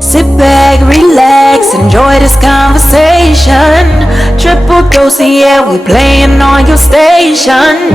Sit back, relax, enjoy this conversation. Triple dose, yeah, we playing on your station.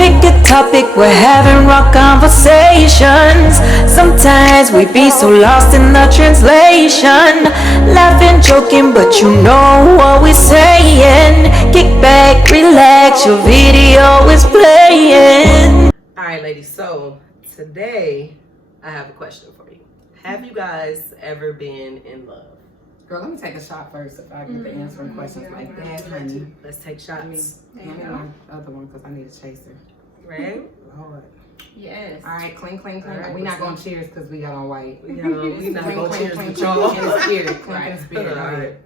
Pick a topic, we're having raw conversations. Sometimes we be so lost in the translation. Laughing, joking, but you know what we're saying. Kick back, relax, your video is playing. Alright, ladies, so today I have a question for you. Have you guys ever been in love? Girl, let me take a shot first if I get to answering questions like that, honey. Let's take shots. Let me my other one because I need a chaser. Right? Lord. Yes. All right, clink, clink, clink. All right, we not going to cheers because we got on white. We not going to cheers clink, with y'all. clink in the spirit. Clink in the spirit. All right.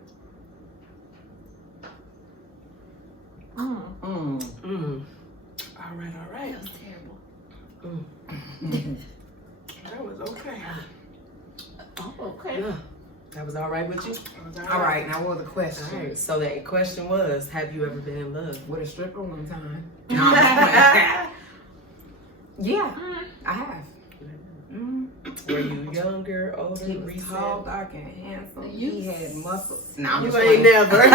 All right. That was terrible. That was okay. Oh, okay. Yeah. That was all right with you? All right, now what was the question? All right, so the question was, have you ever been in love? With a stripper one time. No, I'm just playing. Yeah, I have. Were you younger, older, He was recent? tall, dark, and handsome. He had muscles. No, I'm You just ain't playing. never.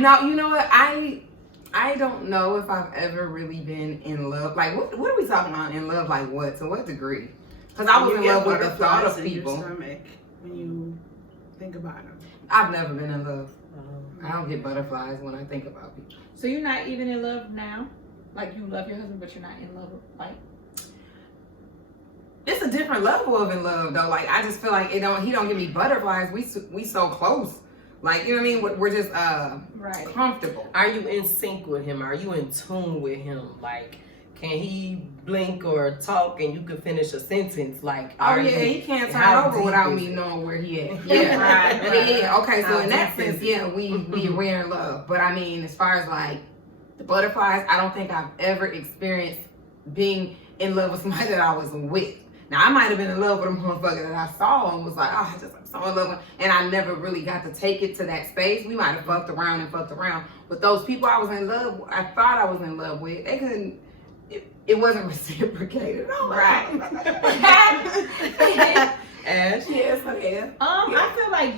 No, you know what? I don't know if I've ever really been in love. Like, what are we talking about in love? Like, what? To what degree? Because I was in love with the thought of people. In your stomach when you think about them. I've never been in love. I don't get butterflies when I think about people. So you're not even in love now? Like you love your husband, but you're not in love, like? It's a different level of in love, though. Like, I just feel like he don't give me butterflies. We so close. Like, you know what I mean? We're just Right. comfortable. Are you in sync with him? Are you in tune with him? Like, can he blink or talk and you can finish a sentence? Like, Oh are yeah, you, he can't how turn over deep without is me it? knowing where he at. Yeah, right. Yeah. Okay, so How in that deep is sense, it? yeah, we're in love. But I mean, as far as like the butterflies, I don't think I've ever experienced being in love with somebody that I was with. Now I might have been in love with a motherfucker that I saw and was like, oh, I'm so in love with, and I never really got to take it to that space. We might have fucked around, but those people I was in love, I thought I was in love with, they couldn't. It wasn't reciprocated. Oh, Right. Ash? Yes, yeah. I feel like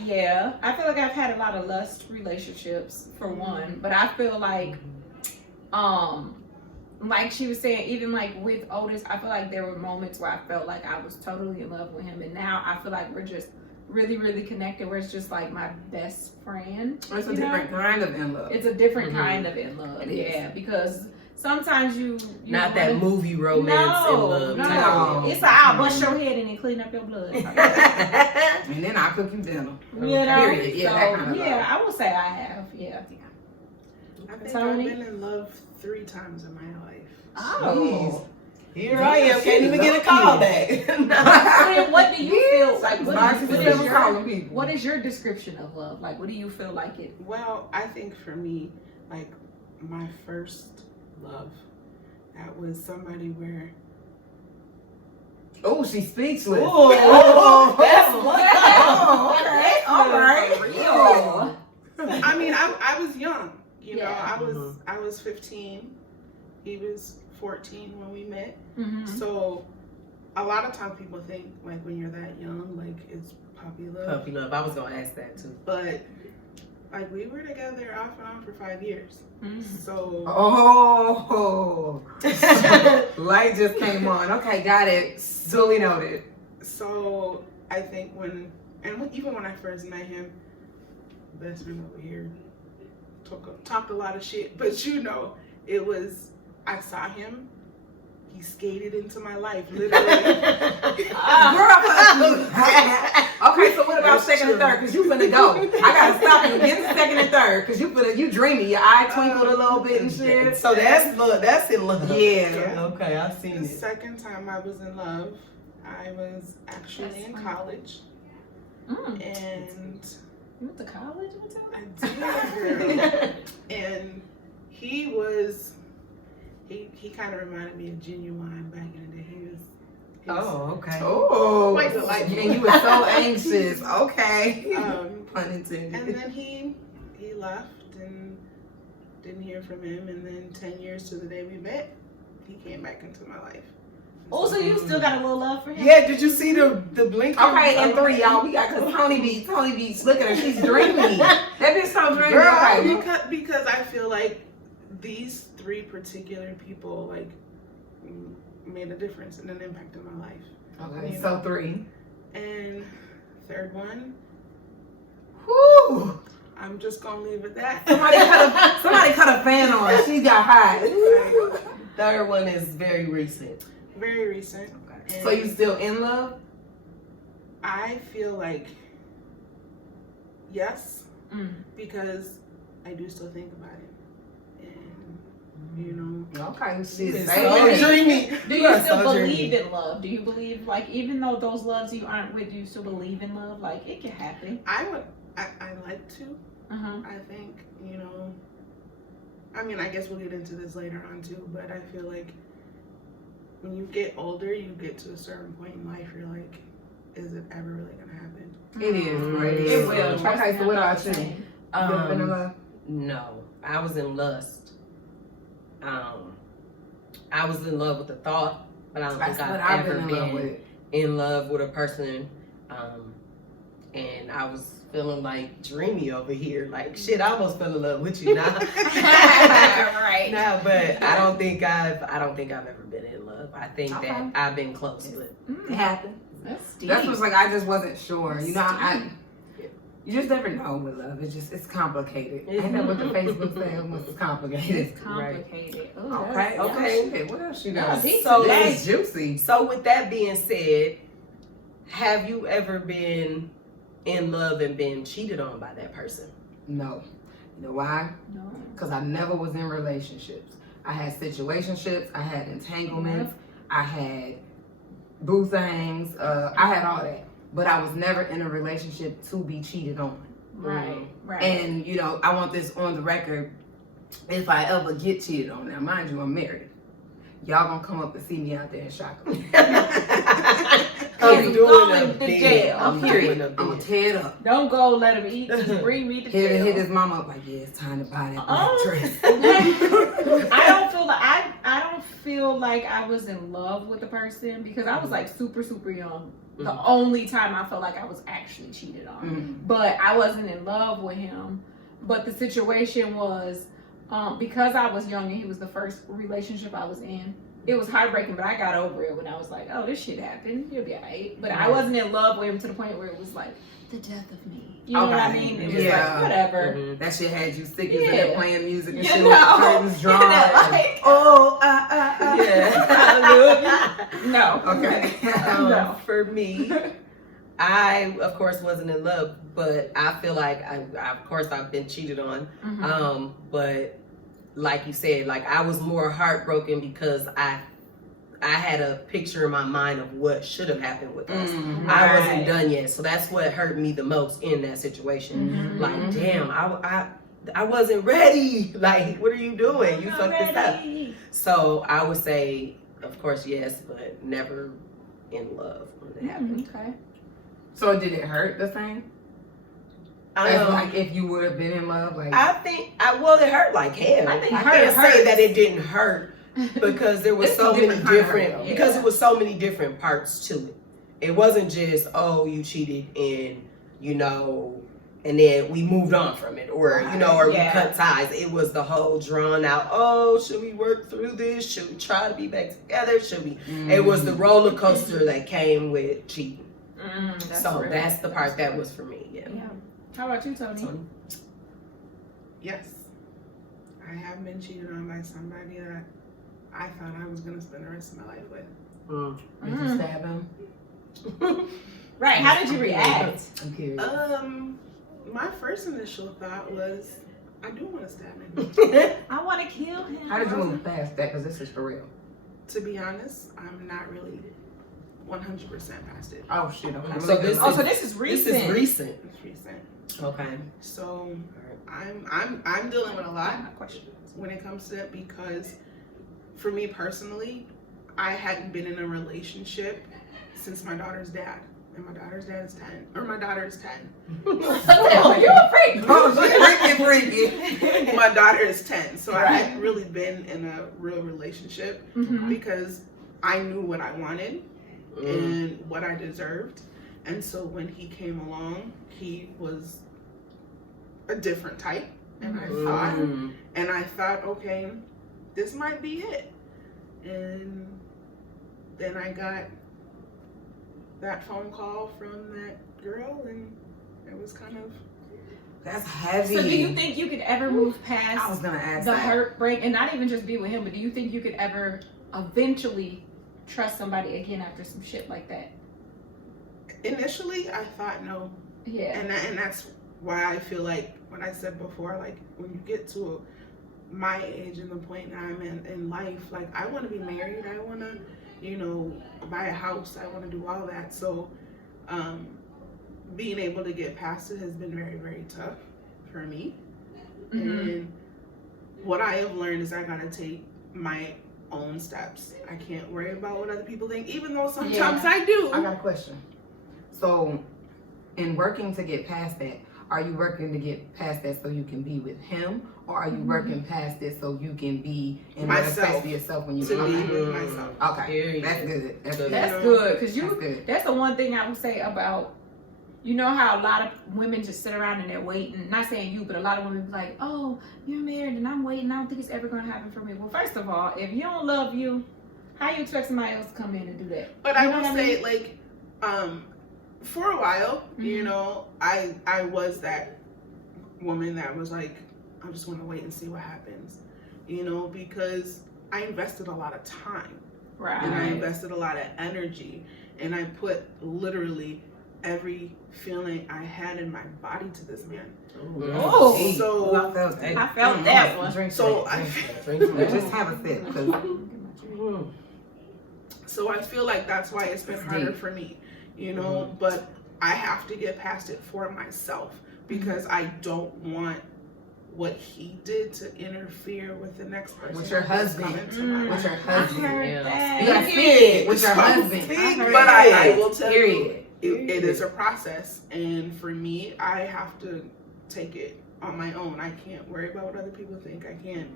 I feel like I've had a lot of lust relationships for one, but I feel like she was saying, even like with Otis, I feel like there were moments where I felt like I was totally in love with him, and now I feel like we're just really, really connected. Where it's just like my best friend. It's a different kind of in love. It's a different kind of in love. It is. Yeah, because sometimes you Not that movie romance in love. No, No. it's like I'll bust your head and then clean up your blood. And then I'll cook you dinner. You know? Period. Yeah, that kind of yeah, love. I would say I have. Yeah. I think Tony? I've been in love 3 times in my life. Oh. Here I am, can't even get a call back. Then what do you feel like? People. What is your description of love? Like, what do you feel like it? Well, I think for me, like my first love, that was somebody where Oh, she's speechless. Oh, that's Okay. All right. I mean, I was young. You know, Yeah. I was 15. He was 14 when we met. Mm-hmm. So a lot of times people think like when you're that young, like it's puppy love. Puppy love. I was gonna ask that too. But like we were together off and on for 5 years. Mm-hmm. So Oh, light just came on. Okay, got it. Duly noted. So I think even when I first met him, best friend over here talked a lot of shit, but you know, it was, I saw him, he skated into my life, literally. Okay, so what about second and third? Cause you finna go. I gotta stop you. Get the second and third, cause you dreamy. Your eye twinkled a little bit and shit. So that's love. That's in love. Yeah. Okay, I've seen The it. second time I was in love, I was actually in college, and You went to college one time? I did, and he kind of reminded me of Genuine back in the day. He was Oh, okay. Oh, Quite delightful. and you were so anxious. Okay. Pun intended. And then he left and didn't hear from him. And then 10 years to the day we met, he came back into my life. Oh, so you still got a little love for him? Yeah, did you see the blink? Okay, and 3, y'all. We got because Tony B. Look at her. She's dreamy. That bitch so dreamy. Girl, Okay. Because I feel like these 3 particular people like made a difference and an impact in my life. Okay, You so know? 3. And third one, Whoo! I'm just gonna leave it that. Somebody cut a fan on. She got hot. Third one is very recent. Very recent. Okay. So you still in love? I feel like yes, Mm. because I do still think about it, and you know. Okay, It's she's so dreamy. Do You you are still so believe dreamy. in love? Do you believe, like, even though those loves you aren't with, do you still believe in love? Like, it can happen. I like to. Uh-huh. I think, you know, I mean, I guess we'll get into this later on too, but I feel like when you get older, you get to a certain point in life, you're like, is it ever really gonna happen? It is, right? It will. Trust Okay, me, so what I'm about not you? saying. You ever been in love? No, I was in lust. I was in love with the thought, but I don't That's think what I've I've ever been in love been with. in love with a person. And I was feeling like dreamy over here. Like shit, I almost fell in love with you now. Right. No, but I don't think I've ever been in love. I think Okay. that I've been close, but It happened. That's deep. That's what's like. I just wasn't sure. You know, Yeah. you just never know with love. It's complicated. Ain't that what the Facebook says? It's complicated. It's complicated. Ooh, Okay. that's- Okay. Shit, what else you Yeah, got? deep So today. That's juicy. So with that being said, have you ever been in love and been cheated on by that person? No. You know why? No. Because I never was in relationships. I had situationships. I had entanglements. I had boo things. I had all that. But I was never in a relationship to be cheated on. Right. Right. And, you know, I want this on the record. If I ever get cheated on, now mind you, I'm married. Y'all gonna come up and see me out there in Shaka. I'm going doing a to bid. jail. I'm Period. doing a I'm gonna bid. tear it up. Don't go let him eat. Just bring me to Hit jail. his mama up like, yeah, it's time to buy that Oh. black dress. I don't feel like I don't feel like I was in love with the person because I was like super young. The only time I felt like I was actually cheated on, but I wasn't in love with him. But the situation was because I was young and he was the first relationship I was in. It was heartbreaking, but I got over it when I was like, oh, this shit happened. You'll be alright. But I wasn't in love with him to the point where it was like the death of me. You know what I mean? It was like whatever. Mhm. That shit had you stickers in there playing music and You shit know. with the curtains drawn. You know, like- Oh, Yeah. No. Okay. No. For me, I of course wasn't in love, but I feel like I've been cheated on. Mhm. But like you said, like I was more heartbroken because I had a picture in my mind of what should have happened with us. Mhm. I wasn't Right. done yet, so that's what hurt me the most in that situation. Mhm. Like, damn, I wasn't ready. Like, what are you doing? You fucked this up. Ready. So I would say, of course, yes, but never in love when it happened. Okay. So did it hurt the same? As like if you would have been in love, like I think, well, it hurt like hell. I think I hurt can't say hurts. that it didn't hurt because there was It's so a many different kind of hurt, different, though. because it was so many different parts to it. It wasn't just, oh, you cheated and, you know, and then we moved on from it, or, you know, or Yeah. we cut ties. It was the whole drawn out, oh, should we work through this? Should we try to be back together? Should we? It was the roller coaster that came with cheating. So real. that's the part that was for me, yeah. Yeah. How about you, Tony? Tony? Yes, I have been cheated on by somebody that I thought I was gonna spend the rest of my life with. did you stab him? Right. How did you react? I'm curious. My first initial thought was, I do want to stab him. I want to kill him. How did you move past that? Because this is for real. To be honest, I'm not really 100% past it. Oh shit! Okay. So this Oh, so this is This recent. is recent. It's recent. Okay. So I'm dealing with a lot Question. when it comes to that, because for me personally, I hadn't been in a relationship since my daughter's dad. And my daughter's dad is 10. Or my daughter is 10. Oh, you a freak. Oh, freaky. My daughter is 10. So I Right. hadn't really been in a real relationship Mhm. because I knew what I wanted and what I deserved. And so when he came along, he was a different type. And I thought, okay, this might be it. And then I got that phone call from that girl, and it was kind of... That's heavy. So do you think you could ever move past I was gonna ask the that. heartbreak, and not even just be with him, but do you think you could ever eventually trust somebody again after some shit like that? Initially, I thought no. Yeah. And that's why I feel like, when I said before, like, when you get to my age and the point that I'm in life, like, I want to be married. I want to, you know, buy a house. I want to do all that. So, being able to get past it has been very, very tough for me. And what I have learned is I gotta take my own steps. I can't worry about what other people think, even though sometimes I do. I got a question. So, in working to get past that, are you working to get past that so you can be with him, or are you working past it so you can be in myself for yourself when you to be with myself? Okay, that's good. That's good. That's good, because That's that's the one thing I would say about, you know how a lot of women just sit around and they're waiting, not saying you, but a lot of women be like, oh, you're married and I'm waiting, I don't think it's ever going to happen for me. Well, first of all, if you don't love you, how you expect somebody else to come in and do that? But You I know will what say, mean? like, for a while, you know, I was that woman that was like, I'm just going to wait and see what happens, you know, because I invested a lot of time. Right. And I invested a lot of energy, and I put literally every feeling I had in my body to this man. Oh, So I felt that. I felt that one. Drink So that. I Just have a sip. 'Cause So I feel like that's why it's been harder for me, you know, but I have to get past it for myself, because I don't want what he did to interfere with the next person. With your that's husband. coming to my With life. your husband. I heard that. You gotta speak it with your husband. But I will tell you, Period. it is a process, and for me, I have to take it on my own. I can't worry about what other people think. I can't.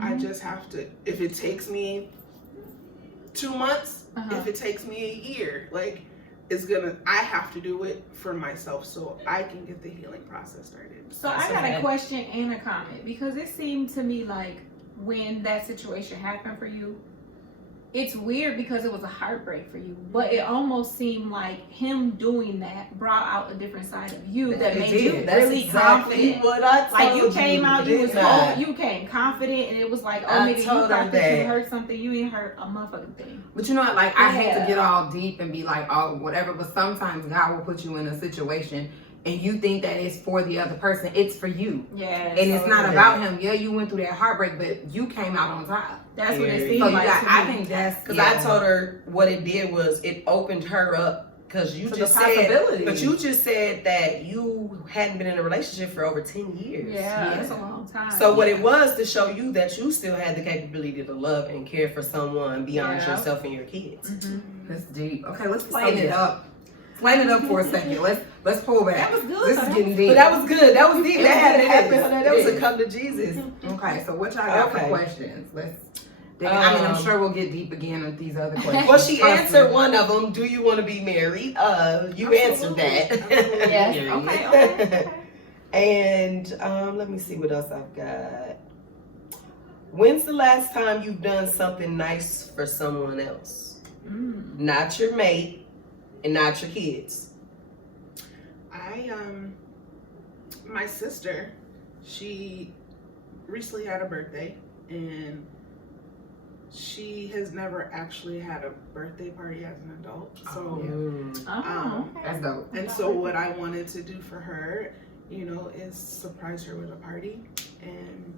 I just have to. If it takes me 2 months, if it takes me a year, like, I have to do it for myself so I can get the healing process started. So I got a question and a comment, because it seemed to me like when that situation happened for you, it's weird because it was a heartbreak for you, but it almost seemed like him doing that brought out a different side of you that made you That's really exactly confident. what I told Like you came out, you was didn't I? you came confident, and it was like, oh, I nigga, you told her thought that you that. heard something, you ain't heard a motherfucking thing. But you know what, like, I hate to Yeah. get all deep and be like, oh, whatever, but sometimes God will put you in a situation and you think that it's for the other person. It's for you. Yeah, And it's not yeah. about him. Yeah, you went through that heartbreak, but you came out on top. that's what it So seemed So you like. got, to I me. think that's... Because yeah. I told her what it did was it opened her up. Because you To just the said, possibilities. but you just said that you hadn't been in a relationship for over 10 years. Yeah, that's a long time. So what it was to show you that you still had the capability to love and care for someone beyond Yeah. yourself and your kids. That's deep. Okay, let's plane it up. Plane it up for a second. Let's pull back. That was good, This though. is getting deep. But that was good. That was deep. It That had to is. happen. That was It a is. come to Jesus. Okay, so what y'all got for Okay. questions? Let's. I mean, I'm sure we'll get deep again with these other questions. Well, she Trust answered me. one of them. Do you want to be married? You answered that. Absolutely. Yes. Okay. And let me see what else I've got. When's the last time you've done something nice for someone else? Not your mate and not your kids. My sister, she recently had a birthday, and she has never actually had a birthday party as an adult. So, Oh, That's dope. and so what I wanted to do for her, you know, is surprise her with a party, and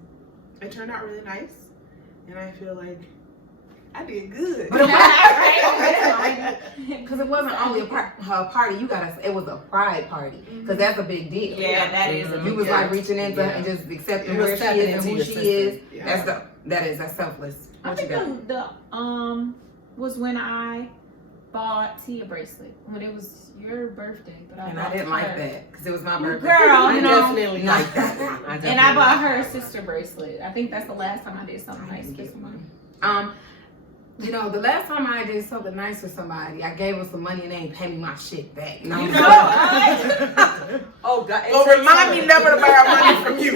it turned out really nice, and I feel like I did good. But because it wasn't only a her party, it was a pride party, because that's a big deal. yeah, that is. A You was like reaching into her and just accepting where she is and who she is. Yeah. That's selfless. I What you think got? the was when I bought Tia bracelet when it was your birthday, but And bought I didn't like her. that because it was my birthday. Girl, I you know. definitely like that one. And I bought her a sister bracelet. I think that's the last time I did something nice for someone. You know, the last time I did something nice for somebody, I gave them some money and they ain't pay me my shit back. You know what I'm saying? Oh God! Well, remind me never to borrow money from you.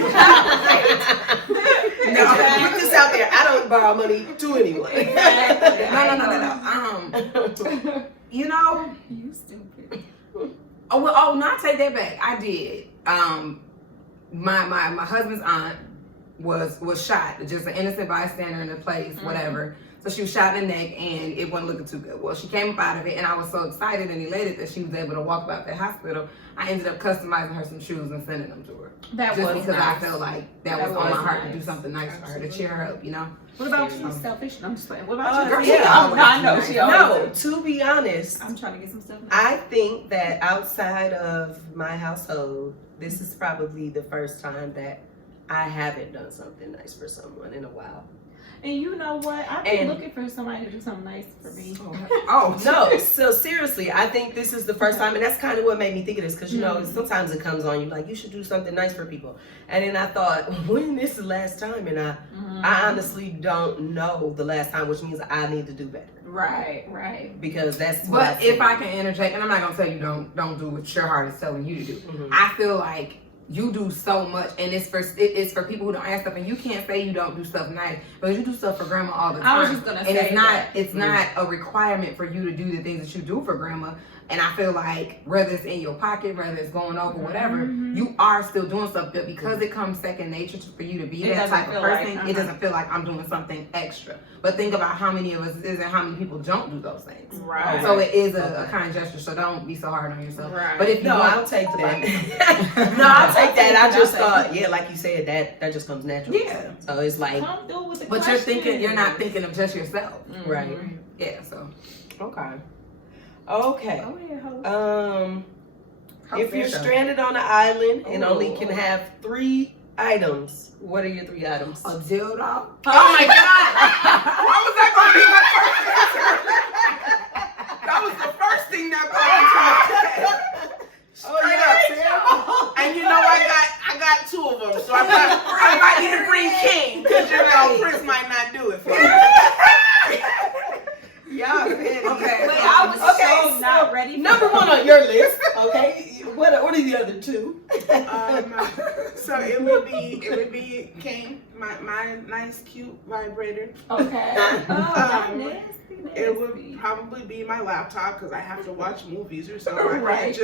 No, put this out there. I don't borrow money to anyone. No. You know, You stupid. no, I take that back. I did. My husband's aunt was shot, just an innocent bystander in the place, whatever. So she was shot in the neck and it wasn't looking too good. Well, she came up out of it and I was so excited and elated that she was able to walk out the hospital. I ended up customizing her some shoes and sending them to her. That Just was because nice. I felt like that was on my heart to do something nice for her, to cheer her up, you know? What about you? Selfish? I'm just playing. What about you? Girl, yeah. I know she always. No, to be honest, I'm trying to get some stuff. I think that outside of my household, this is probably the first time that I haven't done something nice for someone in a while. And you know what? I've been looking for somebody to do something nice for me. Oh no! So seriously, I think this is the first time, and that's kind of what made me think of this. Because you know, sometimes it comes on you like you should do something nice for people, and then I thought, when is the last time? And I honestly don't know the last time, which means I need to do better. Right. Because that's. But if I can interject, and I'm not gonna tell you don't do what your heart is telling you to do. I feel like you do so much, and it's for people who don't ask stuff, and you can't say you don't do stuff nice, but you do stuff for grandma all the time. I was just gonna say it's not a requirement for you to do the things that you do for grandma. And I feel like whether it's in your pocket, whether it's going over, whatever, you are still doing stuff. But because it comes second nature for you to be that type of person, it doesn't feel like I'm doing something extra. But think about how many of us it is and how many people don't do those things. Right. So it is a kind gesture. So don't be so hard on yourself. Right. But if you I'll take that. No, I'll take that. I just thought, like you said, that just comes natural. Yeah. So it's like, Come through with the but you're not thinking of just yourself. right. Yeah. So. Okay. Oh, yeah, If you're stranded on an island and only can have 3 items, what are your 3 items? A dildo. Oh my God! Why was that going to be my first answer? That was the first thing that popped into my head. Straight up. And you know I got 2 of them, so I might need a green king because you know Chris might not do it for me. Yeah. Wait, I was so not ready. Number 1 on your list. Okay. What are the other 2? So it would be King, my nice cute vibrator. Okay. Nasty. It would probably be my laptop because I have to watch movies or so. Right.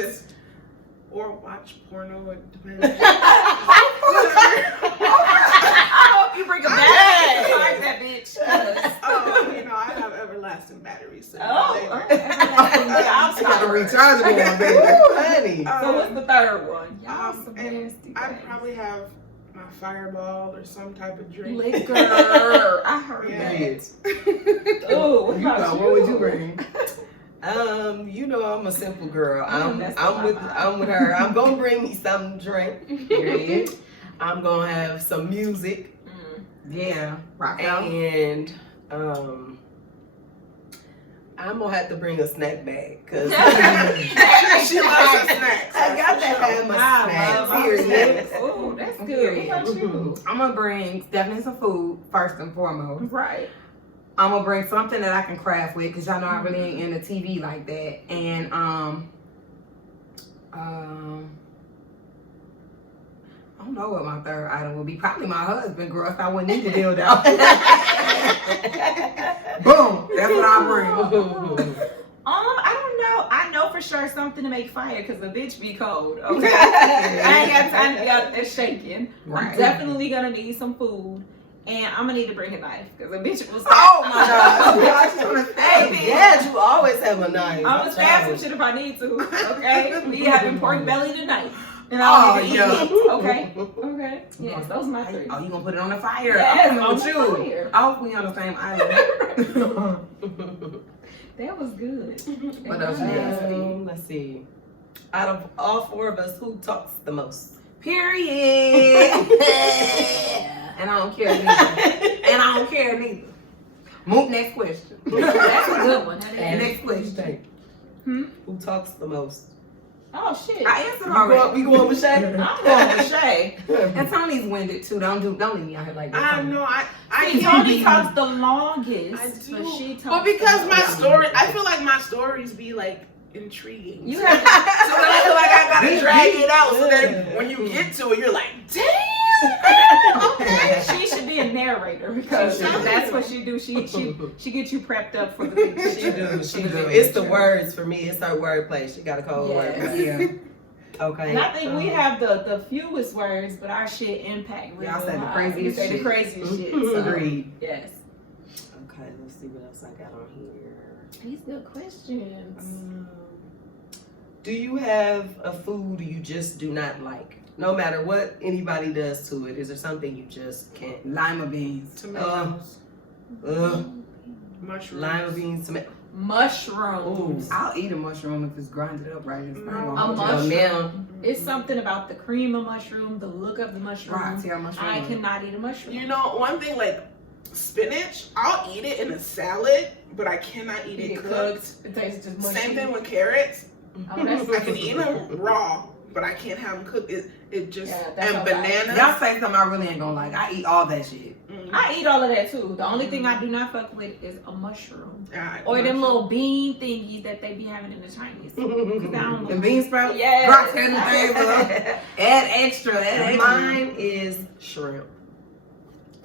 Or watch porno. It depends. I hope you bring a battery to charge that bitch. I have everlasting batteries. So She got a rechargeable one, baby. Honey. So what's the 3rd one? Y'all some nasty. I probably have my Fireball or some type of drink. Liquor. I heard that. Oh, what would you bring? You know I'm a simple girl. I'm with her. I'm gonna bring me something to drink. Period. I'm gonna have some music. Yeah, rock out. And I'm gonna have to bring a snack bag because she loves her snacks. I got to have my snacks. Period. Oh, that's good. What about you? I'm gonna bring definitely some food first and foremost. Right. I'm gonna bring something that I can craft with because y'all know I really ain't into TV like that. And I don't know what my 3rd item would be. Probably my husband, girl, if I wouldn't need to deal with that. Boom! That's what I bring. I don't know. I know for sure something to make fire because the bitch be cold. Okay. I ain't got time to be out there shaking. Right. I'm definitely gonna need some food. And I'm gonna need to bring a knife because the bitch was like, Oh my God! Hey, Yeah, you always have a knife. I'm gonna stab some shit if I need to. Okay, we having pork belly tonight, and I'll eat it. Okay. Yes, those are my 3. Oh, you gonna put it on the fire? Yes, I'm on with the you. fire. I hope we on the same island. That was good. What else you got? Let's see. Out of all 4 of us, who talks the most? Period. And I don't care neither. Move next question. That's a good one. And Next question. Who talks the most? Oh shit. I answered already. We going with Shay? I'm going with Shay. And Tony's winded too. Don't leave me out here like that. I know. I See, can't Tony be. talks the longest. I do. But she talks But because the my most. story, I feel like my stories be like intriguing. You have So then I feel like I gotta drag it out. So then when you get to it, you're like, damn. Okay. she should be a narrator because that's what she do. She gets you prepped up for the big picture. She do. It's the words for me. It's her wordplay. She got a cold word. Yeah. Okay. And I think we have the fewest words, but our shit impact really Y'all said the high. craziest We say shit. the craziest shit. So, Agreed. yes. Okay, let's see what else I got on here. These good questions. Do you have a food you just do not like? No matter what anybody does to it, is there something you just can't? Lima beans. Tomatoes, mushrooms, Lima beans, tomato. Mushrooms. I'll eat a mushroom if it's grinded up right. It's not A gonna hold you. mushroom. Now, It's something about the cream of mushroom, the look of the mushroom. Right, Tierra mushroom. I cannot eat a mushroom. You know, one thing like spinach, I'll eat it in a salad, but I cannot eat it cooked. It tastes just mushy. Same thing with carrots. Oh, that's I can eat them raw, but I can't have them cooked. It just Yeah, that's and okay. bananas. Y'all say something I really ain't gonna like. I eat all that shit. I eat all of that too. The only thing I do not fuck with is a mushroom. Yeah, Or them little bean thingies that they be having in the Chinese. 'Cause I don't And bean sprouts? Yes. Rock anything, add extra. Add extra. mine is shrimp.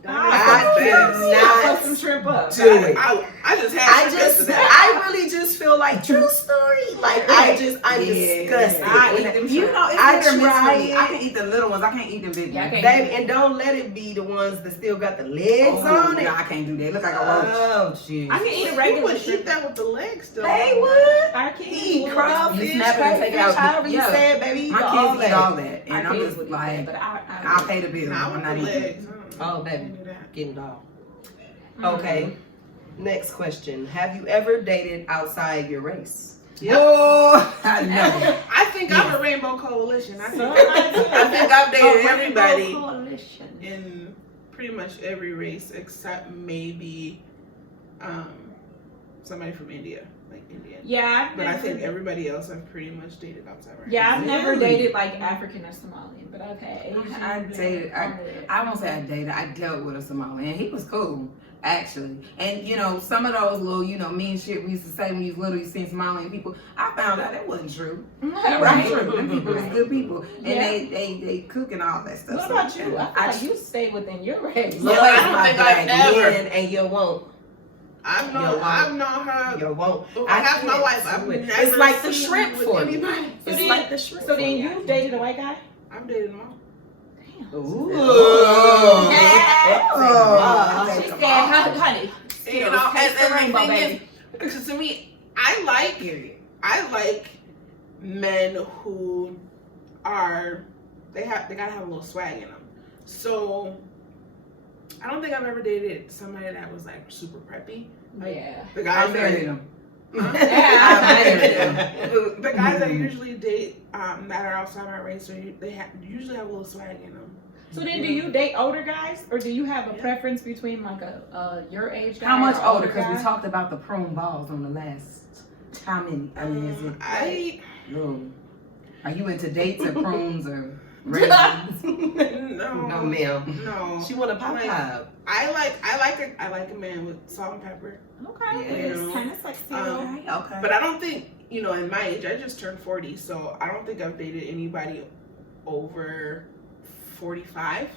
I do fuck not some shrimp up. do it. I just had I really just feel like true story. Like I'm disgusted. I eat them You shrimp. know, it's I hit or miss for try me. it. I can eat the little ones. I can't eat the big Yeah, I ones. can't. Baby, and don't let it be the ones that still got the legs on it. No, I can't do that. It look like a roach. Oh, jeez. I can eat a You regular would shrimp. eat that with the legs though. They would. I can Eat You crawfish, snap it and take it crayfish, out. however you Yeah. say it, baby. My Eat kids all eat that. all that, and I'm just would eat like, that, but I'll pay the bill. Nah, I'm with not the eating. legs. Oh, baby. Can't do that. Getting it all. Mm. Okay. Next question. Have you ever dated outside your race? Yep. Oh, I know. I think I'm a rainbow coalition. I think I I've dated Oh, everybody coalition. in pretty much every race except maybe somebody from India, like India. Yeah, But I think everybody else I've pretty much dated outside right. Yeah, I've never Really? dated like African or Somalian, but I've had Asian. I dated. I won't say I dated. I dealt with a Somalian. He was cool, actually. And you know, some of those little, mean shit we used to say when you was little, you seen Somalian people. I found out that wasn't true. Right. Them people is good people, and Yeah. they cook and all that stuff. What So, about you? I feel I like you stay within your race. Look, I don't my think I've black ever- men and you won't. I've known her. You won't. Half my can't life. I've do it. never It's like the seen shrimp with for me. anybody. It's then- like the shrimp. So then for me. you dated a white guy? I've dated them all. Damn. Ooh. Oh. She said, honey. You know, taste the and rainbow, the thing baby. is, because to me, I like men who are they gotta have a little swag in them. So I don't think I've ever dated somebody that was like super preppy. Yeah. The I guys married him. the guys that I usually date that are outside my race, they usually have a little swag in them. So then, do you date older guys, or do you have a preference between like a your age guy? How much or older? Because we guy? talked about the prune balls on the last. How many? I mean, is it? Are you into dates or prunes or raisins? No, ma'am. No. She want a pop pop. I like a man with salt and pepper. Okay, Yeah. it's kind of sexy. Okay. But I don't think, in my age, I just turned 40, so I don't think I've dated anybody over 45.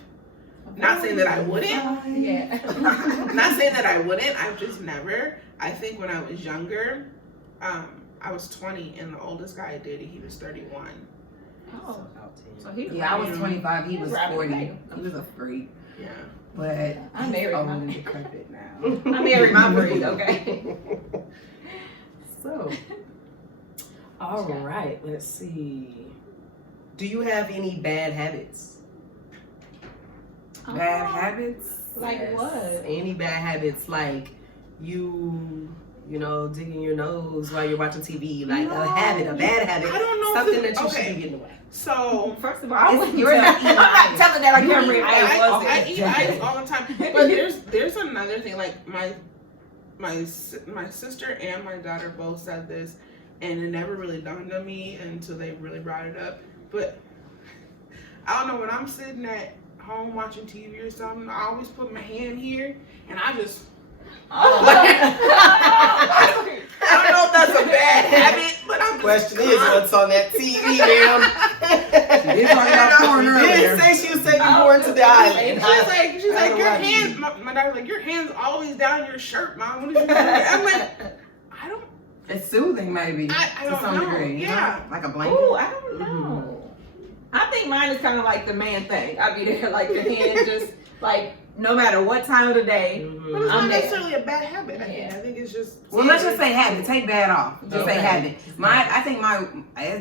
Not saying that I wouldn't. Yeah. Not saying that I wouldn't. I've just never. I think when I was younger, I was 20, and the oldest guy I dated, he was 31. Oh, so he. Yeah, I was 25. He was Right. 40. He was a freak. Yeah. But I he's married old my- and decrepit now. I married my breed. Okay. So, all right, let's see. Do you have any bad habits? Bad habits? Like Yes. what? Any bad habits, like digging your nose while you're watching TV, like No. a bad habit, I don't know. something if that you okay. should be getting away. So First of all, I wouldn't You're not eating I'm not ice. telling that I You can't eat read. I eat ice all the time. But there's another thing. Like my sister and my daughter both said this. and it never really dawned on me until they really brought it up. But I don't know, when I'm sitting at home watching TV or something, I always put my hand here, and I just. I don't know if that's a bad habit, but I'm just. Question is, what's on that TV, ma'am? She did talk about porn She earlier. didn't say she was taking porn to the island. She's like, your hands. My daughter's like, your hands always down your shirt, Mom. What is you doing? I'm like, I don't. It's soothing, maybe. I to don't some know. degree. Yeah. Like a blanket. Ooh, I don't know. I think mine is kind of like the man thing. I be there, like the hand just like no matter what time of the day. But it's not I'm there. necessarily a bad habit. I think it's just. Well, let's just say habit. Take bad off. Just say Okay. habit. I think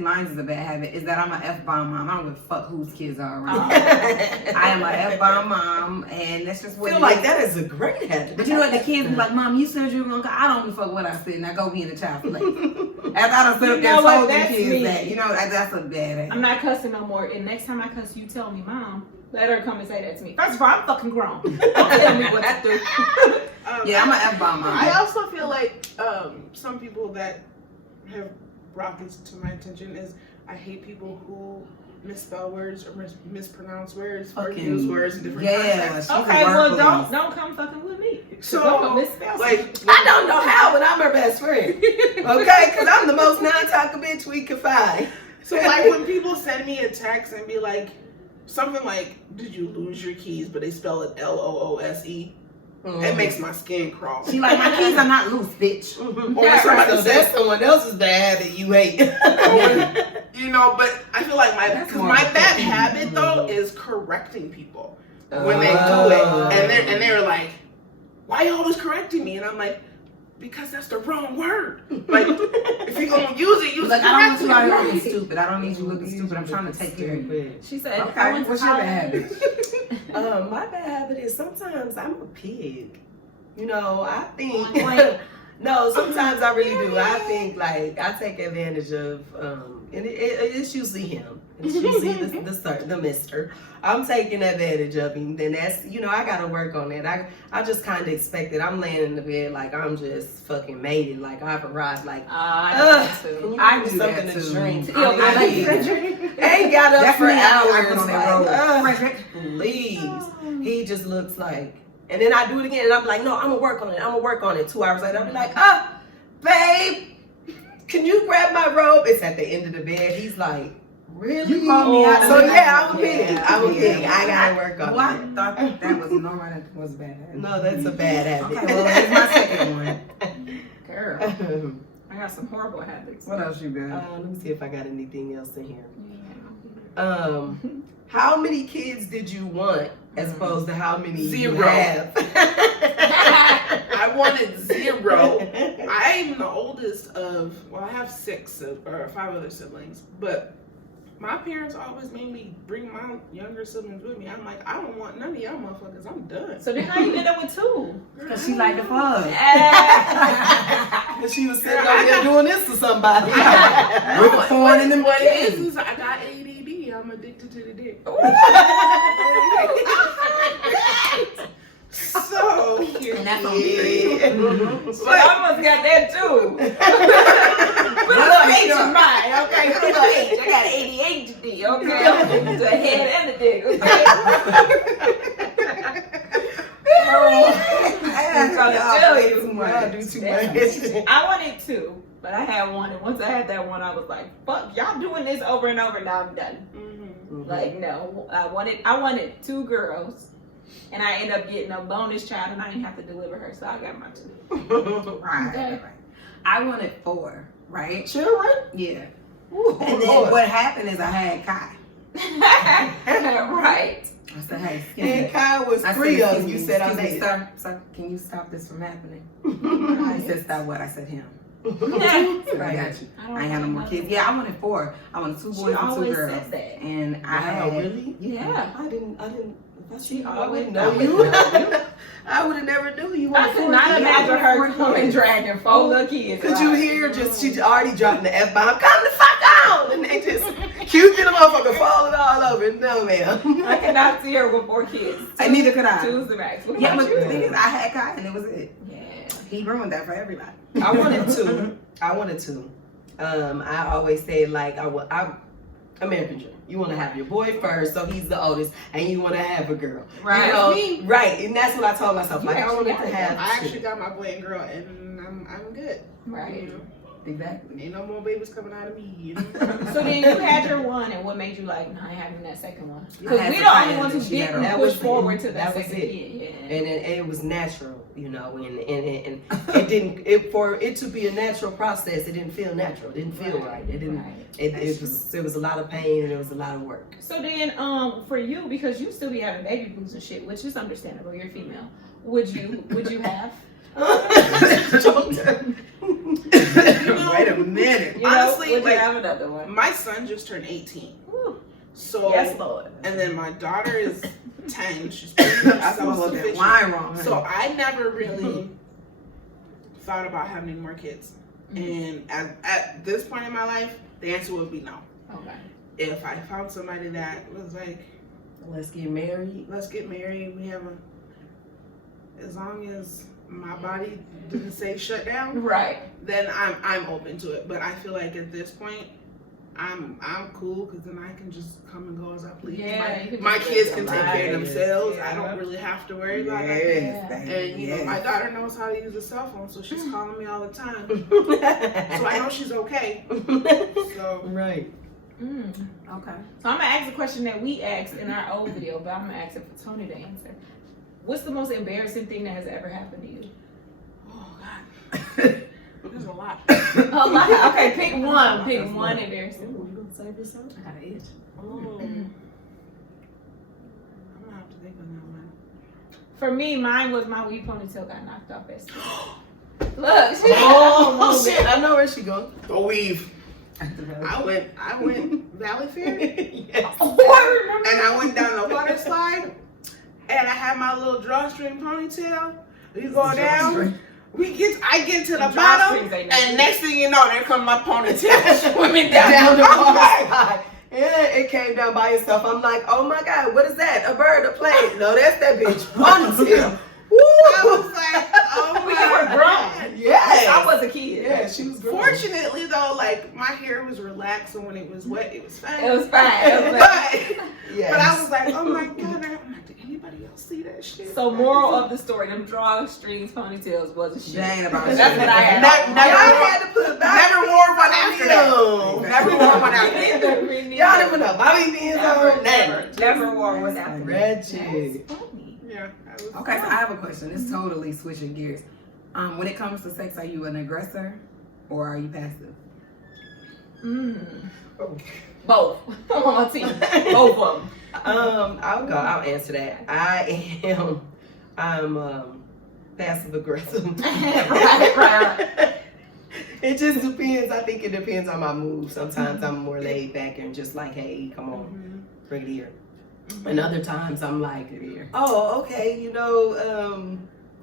mine is a bad habit. Is that I'm a F-bomb mom. I don't give a fuck whose kids are around. I am a F-bomb mom, and that's just I what feel it like is. that is a great habit. But you know what? The kids be like, Mom, you said you were gonna go. I don't give a fuck what I said. Now go be in the child's place. After I done sit up there and what? told the That's kids me. that, that's a bad habit. I'm not cussing no more. And next time I cuss, you tell me, Mom. Let her come and say that to me. First of all, I'm fucking grown. Don't tell me what to do. Yeah, I'm an F-bomb mom. I also feel like some people that have brought this to my attention is I hate people who misspell words or mispronounce words or Fucking- use words in different yeah, contexts. she's a Okay, word well, police. don't come fucking with me. So, Don't misspell like, I don't know how, but I'm her best friend. Okay? Because I'm the most non-talker bitch we could find. so like when people send me a text and be like, something like, did you lose your keys, but they spell it Loose. It makes my skin crawl. She like, my keys are not loose, bitch. Or Yeah, somebody so says, that's someone else's bad habit you hate. but I feel like That's more my of a bad thing. habit though is correcting people when they do it, and they're like, why you always correcting me? And I'm like, because that's the wrong word. Like, if you're gonna use it, use Like, it I don't want you out here correctly. looking stupid. I don't need you looking stupid. I'm trying to take care of you. She said, I Okay, went to what's your bad college. habit? My bad habit is sometimes I'm a pig. You know, I think. Wait. No, sometimes I really do. I think like I take advantage of, and it's usually him. It's usually the mister. I'm taking advantage of him. Then that's, I gotta work on that. I just kind of expect it. I'm laying in the bed like I'm just fucking made it. Like I've arrived. Like I do too. I do something that to too. drink. Yo, I like Ain't got up That's for me. I hours. work on that road. Like, please. He just looks like. And then I do it again, and I'm like, no, I'm gonna work on it. I'm gonna work on it. 2 hours later, I'll be like, babe, can you grab my robe? It's at the end of the bed. He's like, really? You called me out. So and yeah, I'm a pig. Yeah, I'm a pig. yeah. I gotta work on Well, I it. thought that was normal. That was a bad habit. No, that's a bad habit. Okay, well, here's my second one. Girl, I got some horrible habits. What else you got? Let me see if I got anything else in here. Yeah. How many kids did you want as opposed to how many you 0. have? I wanted 0. I'm the oldest of, I have 5 other siblings, but my parents always made me bring my younger siblings with me. I'm like, I don't want none of y'all motherfuckers. I'm done. So then how you end up with 2? Because she like the fuck. And she was sitting over there doing this to somebody. With the porn in them What it kids. is I got ADD. I'm addicted to the dick. So, And that's on period. So I almost got that too. Put a little H in mine, okay? Put a little H. I got ADHD, okay? I'm the head and the dick, okay? I'm trying to tell you. Y'all do too much. I wanted 2, but I had 1, and once I had that 1, I was like, "Fuck, y'all doing this over and over. Now I'm done." Like, no, I wanted 2 girls, and I ended up getting a bonus child, and I didn't have to deliver her, so I got my 2. Right. I wanted 4, right? Children? Yeah. Ooh, And then Lord. what happened is I had Kai. Right. I said, hey, excuse And me. Kai was I 3 said, of them. You said I excuse made me, it. sir, can you stop this from happening? He said, stop what? I said, him. Yeah. So I got you. I ain't had no more kids. Yeah, I wanted 4. I wanted 2 boys She and 2 always girls. said that. And I Wow, had, really? Yeah. I didn't. If I She see you, I always wouldn't know know you. you. I would have never knew you. I could not imagine her coming dragging 4 little kids. Could you hear she already dropping the F-bomb? Come the fuck out! And they just cute to the motherfucker falling all over. No, ma'am. I cannot see her with 4 kids. and neither could I. 2's the max. What Yeah, about but you? the thing is, I had Kai and it was it. Yeah. He ruined that for everybody. I wanted 2. I always say like American dream. You want to have your boy first, so he's the oldest, and you want to have a girl. Right. You know, right. And that's what I told myself. Like, I wanted to have I two. actually got my boy and girl, and I'm good. Right. You know? Exactly. Ain't no more babies coming out of me. You know? So then you had your one, and what made you like, nah, I ain't having that second one? Because I had we to the find only ones who that she had didn't her push own. forward to that That was second it. kid. Yeah. And it was natural, you know, and it didn't for it to be a natural process. It didn't feel natural. It didn't feel right. It didn't. Right. It was a lot of pain and it was a lot of work. So then, for you, because you still be having baby blues and shit, which is understandable. You're female. Would you have? Wait a minute. You Honestly, know, would like, you have another one? My son just turned 18. Whew. So Yes, Lord. and then my daughter is 10. She's pretty much I swallowed that self-sufficient. wine wrong. So I never really thought about having any more kids. Mm-hmm. And at this point in my life, the answer would be no. Okay. If I found somebody that was like, Let's get married. let's get married, we have as long as my body didn't say shut down, Right. then I'm open to it. But I feel like at this point, I'm cool because then I can just come and go as I please. Yeah, you can my just kids live can your take care of life. themselves. Yeah. I don't really have to worry about that. Yes, Yeah. baby, And you know, yes. my daughter knows how to use a cell phone, so she's calling me all the time. So So I know she's okay. So Right. Okay. So I'm gonna ask a question that we asked in our old video, but I'm gonna ask it for Tony to answer. What's the most embarrassing thing that has ever happened to you? oh god, there's a lot. Oh my. Okay, pick one. Pick one embarrassing. Ooh, you gonna save yourself? I got an itch. Oh. I'm gonna have to think on that one. For me, mine was my weave ponytail got knocked off at school. Look, she Oh shit! I know where she going. The weave. I went Valley Fair, Yes. and I went down the water slide, and I had my little drawstring ponytail. We go down. I get to the bottom, drawstrings ain't and next thing you know, there comes my ponytail swimming Down the I'm water like, slide. Yeah, it came down by itself. I'm like, oh my god, what is that? A bird, a plane? No, that's that bitch ponytail. I was like, oh We my were god. grown. Yes. I was a kid. Yeah, she was grown. Fortunately though, like my hair was relaxed, so when it was wet, it was fine. It was fine. It was fine. But, Yes. but I was like, oh my god, I'm like, did anybody else see that shit? So moral of the story, them drawstrings ponytails wasn't shit. She ain't about That's shit. what I had. Y'all had to put it back. Never wore one after that. Never wore one after that. Y'all didn't put no bobby pins on. Never wore one after that. Ratchet. That's funny. Yeah. I was Okay, so I have a question. It's totally switching gears. When it comes to sex, are you an aggressor or are you passive? Both. I'm on my team. Both of them. I'll answer that. I'm passive aggressive. Right. It just depends. I think it depends on my mood. Sometimes I'm more laid back and just like, hey, come on, bring it here. And other times I'm like, oh, okay, you know,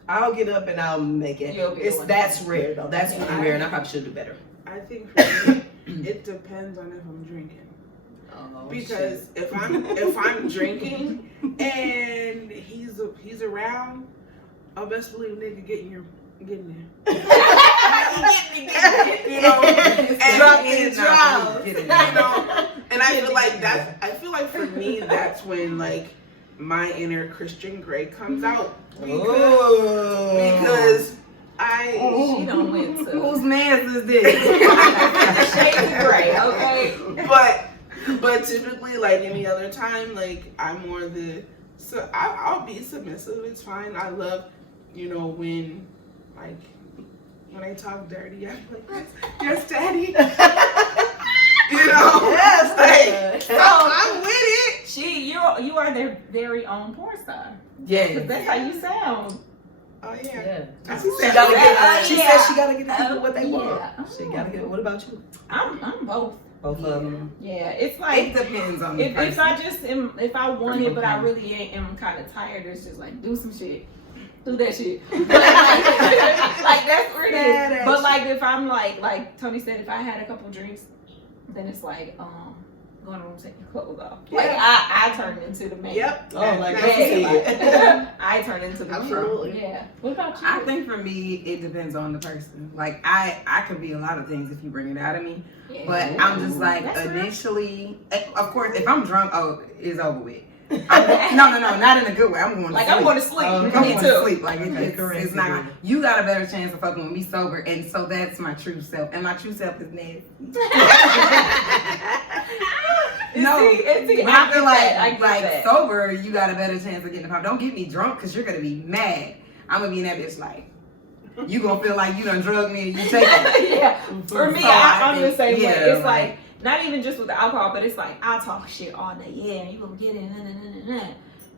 I'll get up and I'll make it. You'll be the one. That's rare though. That's really rare, and I probably should do better. I think for me, it depends on if I'm drinking. Oh, Because if I'm drinking and he's around, I'll best believe nigga getting there. You know, and Drop it, drop. you know, and I feel like for me that's when like my inner Christian Grey comes out because She don't win too. Whose man's is this? Shades of gray, okay? but typically like any other time, like I'm more I'll be submissive. It's fine. I love, you know, when I talk dirty, I'm like, yes, daddy. You know, Yes, so I'm with it. You are their very own porn star. Yeah. 'Cause that's how you sound. Oh yeah. Yeah. She She gotta get. She yeah. said she gotta get the people what they Yeah. want. She gotta get. What about you? I'm both. Both of them. Yeah, it's It like depends on the if person. I just if I want it, but I really am kind of tired. It's just like do some shit. Do that shit. Like that's where it is. But like if I'm like Tony said, if I had a couple drinks, then it's like go in the room, take your clothes off. Like I turned into the man. Yep. Oh, like That's it. I turned into the Absolutely. man. Yeah. What about you? I think for me, it depends on the person. Like I could be a lot of things if you bring it out of me. Yeah. But I'm just like That's real. initially, of course, if I'm drunk, it's over with. No, not in a good way. I'm going to Like sleep. I'm going to sleep. I'm Me going to too. sleep. Like it's not. You got a better chance of fucking with me sober, and so that's my true self. And my true self is nasty. No, See, but I feel I get like that. sober, you got a better chance of getting the pop. Don't get me drunk because you're gonna be mad. I'm gonna be in that bitch like. You gonna feel like you done drugged me and you take it. Yeah. For me, So I'm the same way. yeah, It's like not even just with the alcohol, but it's like I talk shit all night. Yeah, you gonna get it. Nah.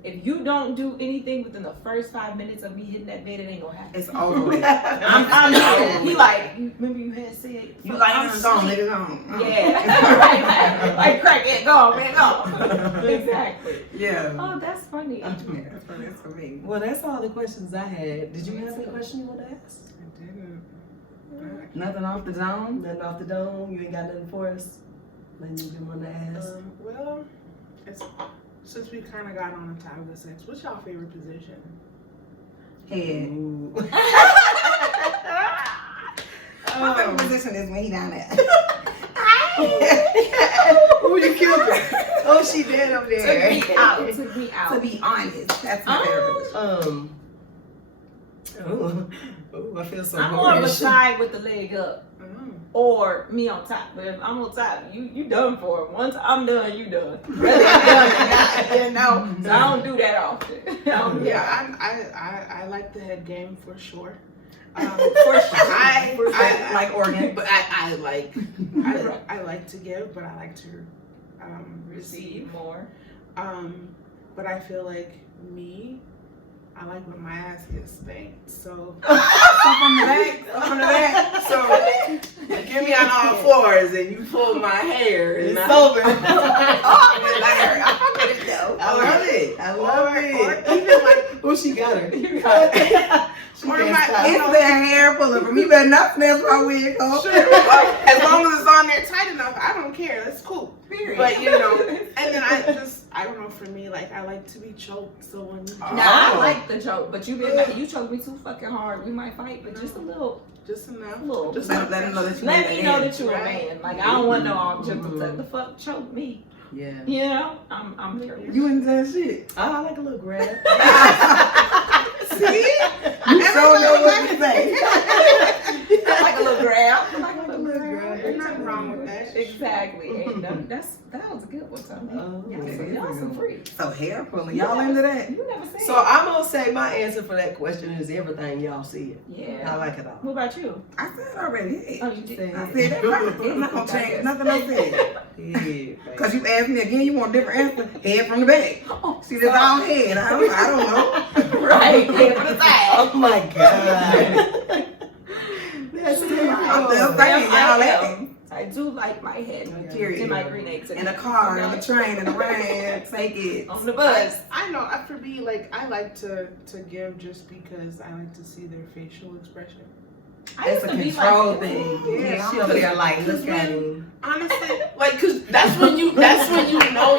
If you don't do anything within the first 5 minutes of me hitting that bed, it ain't gonna happen. It's over with. I'm he like, remember you had said You like I'm I'm gone, asleep. nigga gone. Yeah. like crack it, go, man, go. Exactly. Yeah. Oh, that's funny. Yeah, that's for me. Well, that's all the questions I had. Did you have any question you want to ask? I didn't. Nothing off the dome. Nothing off the dome? You ain't got nothing for us? Nothing you want to ask? Well, since we kind of got on the topic of sex, what's y'all favorite position? Head. Ooh. My favorite position is when he down there. Ooh, you killed her. Oh, she did up there. Took me out. To be honest, that's my favorite position. Ooh, I feel so I'm more of a Moorish. side with the leg up. Or me on top. But if I'm on top, you done for it. Once I'm done, you done. Whether I'm done or not, so I don't do that often. I like the head game for sure. For sure. I like organ. But I like to give, but I like to receive. More. But I feel like I like when my ass gets spanked. So From the back. So you get me on all fours and you pull my hair. It's And over. I love it. I love it. Or even like, Oh, she got her. She or can't my, stop. It's their hair pulling from me. Better not snatch my wig off. sure, as long as it's on there tight enough, I don't care. That's cool. Period. But and then I don't know. For me, like I like to be choked. So when you Now I like the joke, but you choked me too fucking hard. We might fight, but just a little. just enough, Little. just Let him know that you Let need me that know head. that you're a man. Like I don't want no object to the fuck choke me. Yeah. You know, I'm very. You into that shit. I like a little grab. See? You so know what to say. like a little grab. Like a little grab. There's nothing wrong with that. Exactly. And that was a good one, Tommy. Y'all some freaks. So hair pulling. Y'all into that? You never said. So I'm gonna say my answer for that question is everything y'all see it. Yeah. I like it all. What about you? I said already. Oh, you did. I said that right. I'm not gonna change nothing I said. Yeah, Cause you asked me again, you want a different answer. Head from the back. See, this all head. I don't know. Right. Head from the side. oh my god. That's I'm terrible. just saying, y'all like it. I do like my head. Period. And my green eggs. In the car, in the train, in the rain, take it. On the bus. I know. For me, like I like to give just because I like to see their facial expression. It's a control thing. Yeah, she over there like, look at him. Honestly, like, cause that's when you know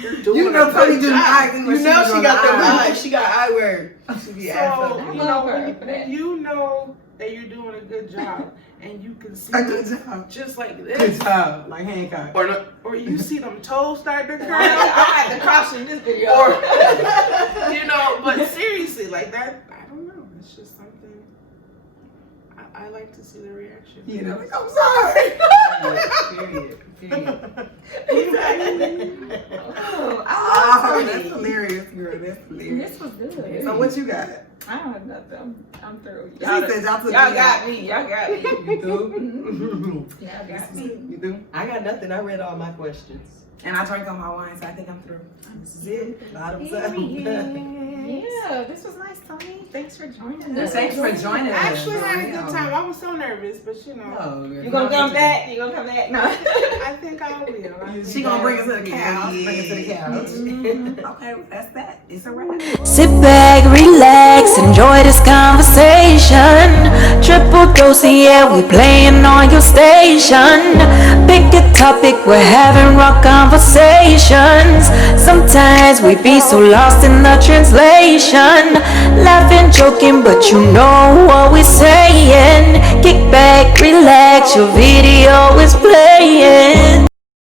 you're doing. You know, a Tony good do job. eyes. You know she got the eye. She got eye work. She be So asshole. you know when you know that you're doing a good job, and you can see A good them job. just like Good this, job. Like Hancock. or you see them toes start to curl, I had to caution this video. or But seriously, like that, I don't know. It's just something. I like to see the reaction. You know, like, I'm sorry. Period. Oh, that's hilarious, girl. That's hilarious. This was good. So what you got? I don't have nothing. I'm through. She said y'all took Y'all me got out. me. Y'all got me. You do? Y'all got me. You do? I got nothing. I read all my questions. And I drank all my wine, so I think I'm through. This is it. Bottoms up. Yeah, this was nice, Tony. Thanks for joining us. Thanks for joining I us. actually had a good time. I was so nervous, but You gonna come back? You gonna come back? No. I think I will. She gonna bring us to the couch. Bring us to the couch. Okay, well, that's that. It's a wrap. Sit back, relax, enjoy this conversation. Triple dose, yeah, we playing on your station. Pick a topic, we're having rock conversation. conversations. Sometimes we be so lost in the translation. Laughing, joking, but you know what we're saying. Kick back, relax, your video is playing.